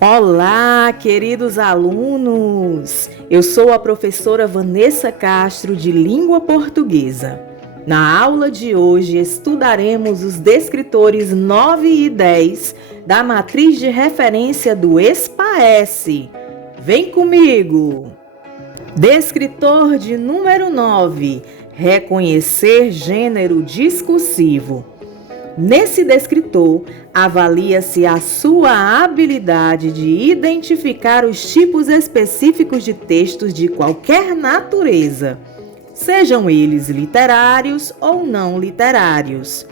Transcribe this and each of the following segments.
Olá, queridos alunos! Eu sou a professora Vanessa Castro, de Língua Portuguesa. Na aula de hoje, estudaremos os descritores 9 e 10 da matriz de referência do SPAES. Vem comigo! Descritor de número 9: reconhecer gênero discursivo. Nesse descritor, avalia-se a sua habilidade de identificar os tipos específicos de textos de qualquer natureza, sejam eles literários ou não literários.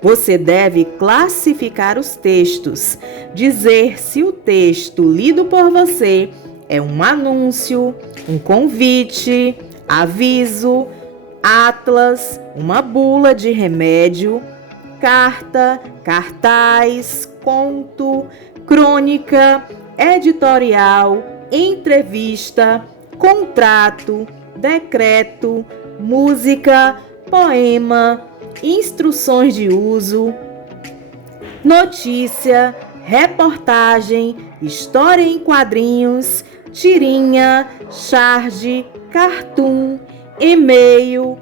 Você deve classificar os textos, dizer se o texto lido por você é um anúncio, um convite, aviso, atlas, uma bula de remédio, carta, cartaz, conto, crônica, editorial, entrevista, contrato, decreto, música, poema, instruções de uso, notícia, reportagem, história em quadrinhos, tirinha, charge, cartoon, e-mail,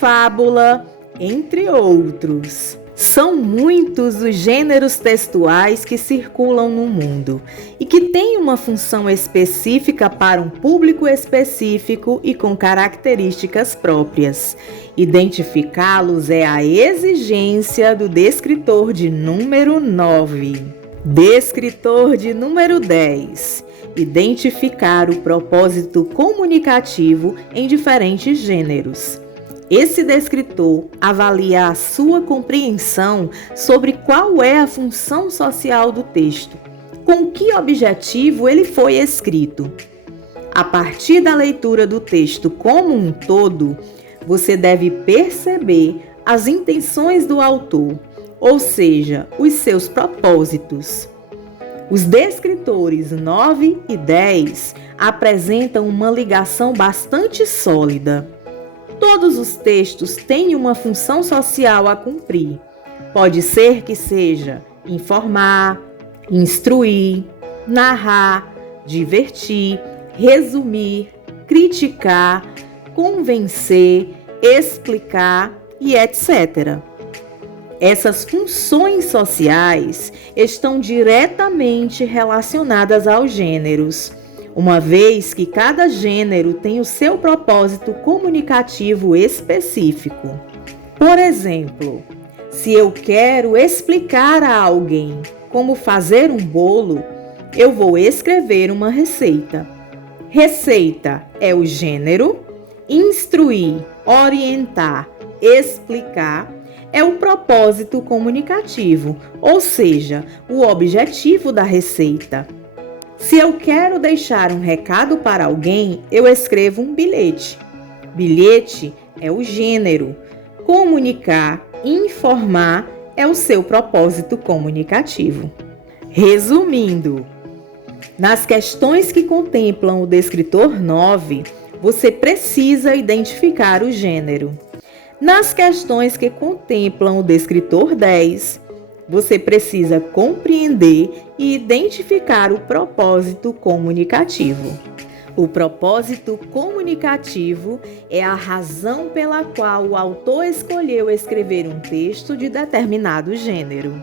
fábula, entre outros. São muitos os gêneros textuais que circulam no mundo e que têm uma função específica para um público específico e com características próprias. Identificá-los é a exigência do descritor de número 9. Descritor de número 10. Identificar o propósito comunicativo em diferentes gêneros. Esse descritor avalia a sua compreensão sobre qual é a função social do texto, com que objetivo ele foi escrito. A partir da leitura do texto como um todo, você deve perceber as intenções do autor, ou seja, os seus propósitos. Os descritores 9 e 10 apresentam uma ligação bastante sólida. Todos os textos têm uma função social a cumprir. Pode ser que seja informar, instruir, narrar, divertir, resumir, criticar, convencer, explicar e etc. Essas funções sociais estão diretamente relacionadas aos gêneros, uma vez que cada gênero tem o seu propósito comunicativo específico. Por exemplo, se eu quero explicar a alguém como fazer um bolo, eu vou escrever uma receita. Receita é o gênero, instruir, orientar, explicar é o propósito comunicativo, ou seja, o objetivo da receita. Se eu quero deixar um recado para alguém, eu escrevo um bilhete. Bilhete é o gênero. Comunicar, informar é o seu propósito comunicativo. Resumindo, nas questões que contemplam o descritor 9, você precisa identificar o gênero. Nas questões que contemplam o descritor 10, você precisa compreender e identificar o propósito comunicativo. O propósito comunicativo é a razão pela qual o autor escolheu escrever um texto de determinado gênero.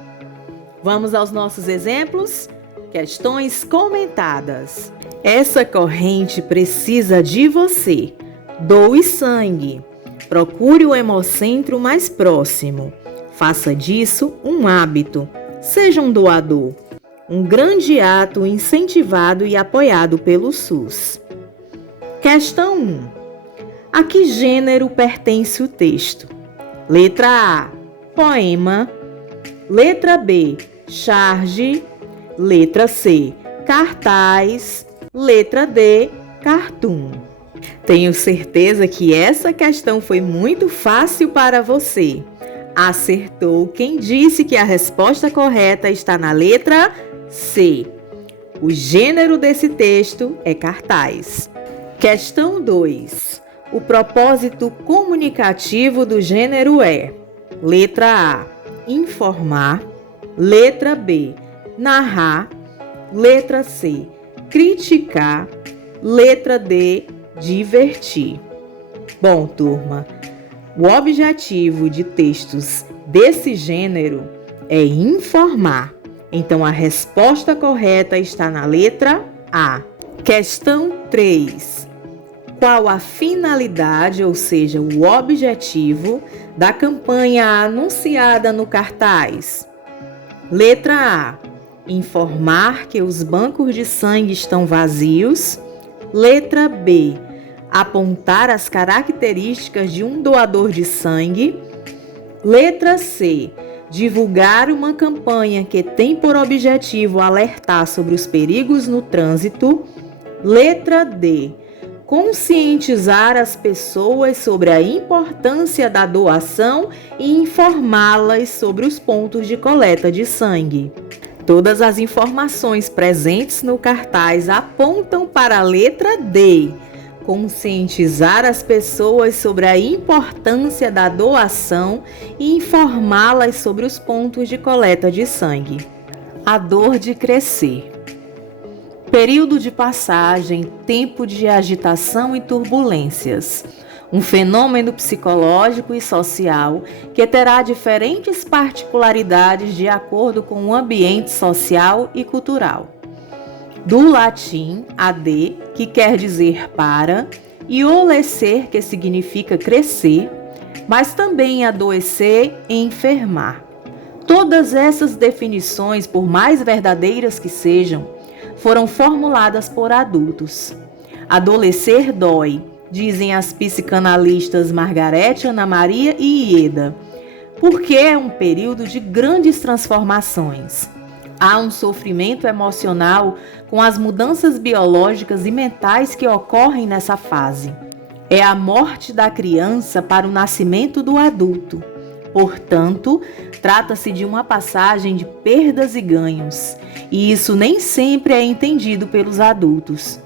Vamos aos nossos exemplos? Questões comentadas. Essa corrente precisa de você. Doe sangue. Procure o hemocentro mais próximo. Faça disso um hábito. Seja um doador. Um grande ato incentivado e apoiado pelo SUS. Questão 1. A que gênero pertence o texto? Letra A, poema. Letra B, charge. Letra C, cartaz. Letra D, cartoon. Tenho certeza que essa questão foi muito fácil para você. Acertou quem disse que a resposta correta está na letra C. O gênero desse texto é cartaz. Questão 2. O propósito comunicativo do gênero é: letra A, informar. Letra B, narrar. Letra C, criticar. Letra D, divertir. Bom, turma, o objetivo de textos desse gênero é informar. Então, a resposta correta está na letra A. Questão 3. Qual a finalidade, ou seja, o objetivo da campanha anunciada no cartaz? Letra A. Informar que os bancos de sangue estão vazios. Letra B. Apontar as características de um doador de sangue. Letra C. Divulgar uma campanha que tem por objetivo alertar sobre os perigos no trânsito. Letra D. Conscientizar as pessoas sobre a importância da doação e informá-las sobre os pontos de coleta de sangue. Todas as informações presentes no cartaz apontam para a letra D. Conscientizar as pessoas sobre a importância da doação e informá-las sobre os pontos de coleta de sangue. A dor de crescer. Período de passagem, tempo de agitação e turbulências. Um fenômeno psicológico e social que terá diferentes particularidades de acordo com o ambiente social e cultural. Do latim, ad, que quer dizer para, e olecer, que significa crescer, mas também adoecer e enfermar. Todas essas definições, por mais verdadeiras que sejam, foram formuladas por adultos. Adolecer dói, dizem as psicanalistas Margarete, Ana Maria e Ieda, porque é um período de grandes transformações. Há um sofrimento emocional com as mudanças biológicas e mentais que ocorrem nessa fase. É a morte da criança para o nascimento do adulto. Portanto, trata-se de uma passagem de perdas e ganhos, e isso nem sempre é entendido pelos adultos.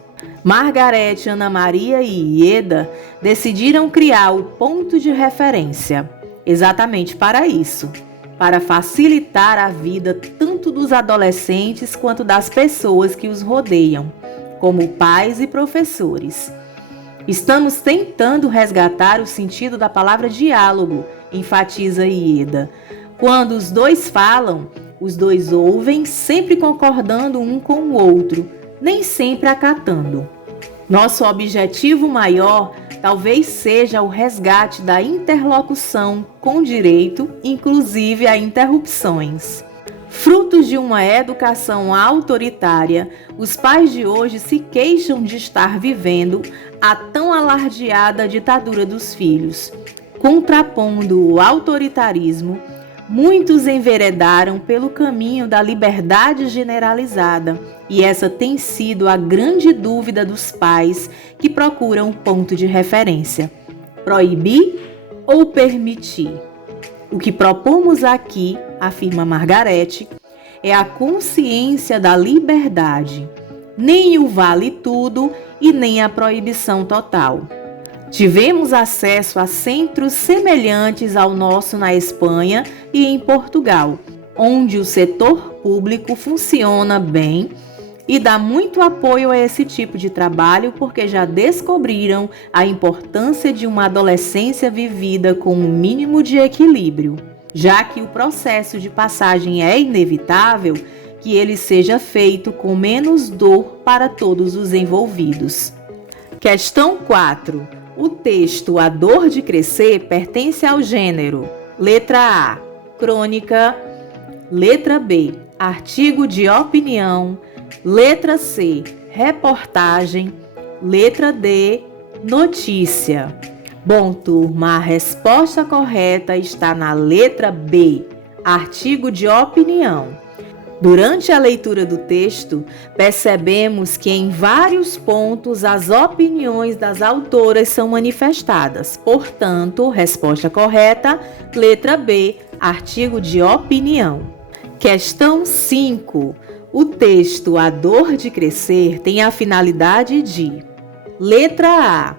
Margarete, Ana Maria e Ieda decidiram criar o ponto de referência, exatamente para isso, para facilitar a vida tanto dos adolescentes quanto das pessoas que os rodeiam, como pais e professores. Estamos tentando resgatar o sentido da palavra diálogo, enfatiza Ieda. Quando os dois falam, os dois ouvem, sempre concordando um com o outro, nem sempre acatando. Nosso objetivo maior talvez seja o resgate da interlocução com direito, inclusive a interrupções. Frutos de uma educação autoritária, os pais de hoje se queixam de estar vivendo a tão alardeada ditadura dos filhos. Contrapondo o autoritarismo, muitos enveredaram pelo caminho da liberdade generalizada, e essa tem sido a grande dúvida dos pais que procuram um ponto de referência: proibir ou permitir? O que propomos aqui, afirma Margarete, é a consciência da liberdade, nem o vale tudo e nem a proibição total. Tivemos acesso a centros semelhantes ao nosso na Espanha e em Portugal, onde o setor público funciona bem e dá muito apoio a esse tipo de trabalho porque já descobriram a importância de uma adolescência vivida com um mínimo de equilíbrio, já que o processo de passagem é inevitável, que ele seja feito com menos dor para todos os envolvidos. Questão 4. O texto A Dor de Crescer pertence ao gênero: letra A, crônica. Letra B, artigo de opinião. Letra C, reportagem. Letra D, notícia. Bom, turma, a resposta correta está na letra B, artigo de opinião. Durante a leitura do texto, percebemos que em vários pontos as opiniões das autoras são manifestadas. Portanto, resposta correta, letra B, artigo de opinião. Questão 5. O texto A Dor de Crescer tem a finalidade de: letra A,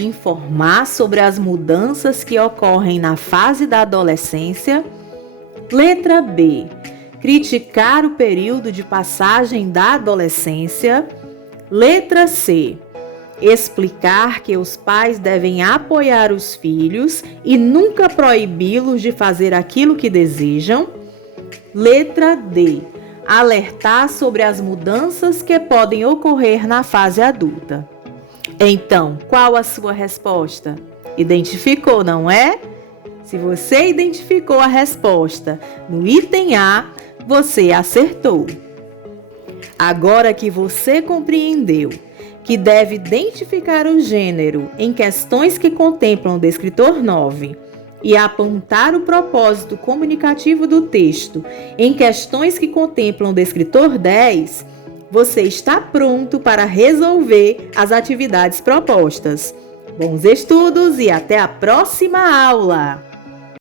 informar sobre as mudanças que ocorrem na fase da adolescência. Letra B, criticar o período de passagem da adolescência. Letra C. Explicar que os pais devem apoiar os filhos e nunca proibi-los de fazer aquilo que desejam. Letra D. Alertar sobre as mudanças que podem ocorrer na fase adulta. Então, qual a sua resposta? Identificou, não é? Se você identificou a resposta no item A, você acertou. Agora que você compreendeu que deve identificar o gênero em questões que contemplam o descritor 9 e apontar o propósito comunicativo do texto em questões que contemplam o descritor 10, você está pronto para resolver as atividades propostas. Bons estudos e até a próxima aula!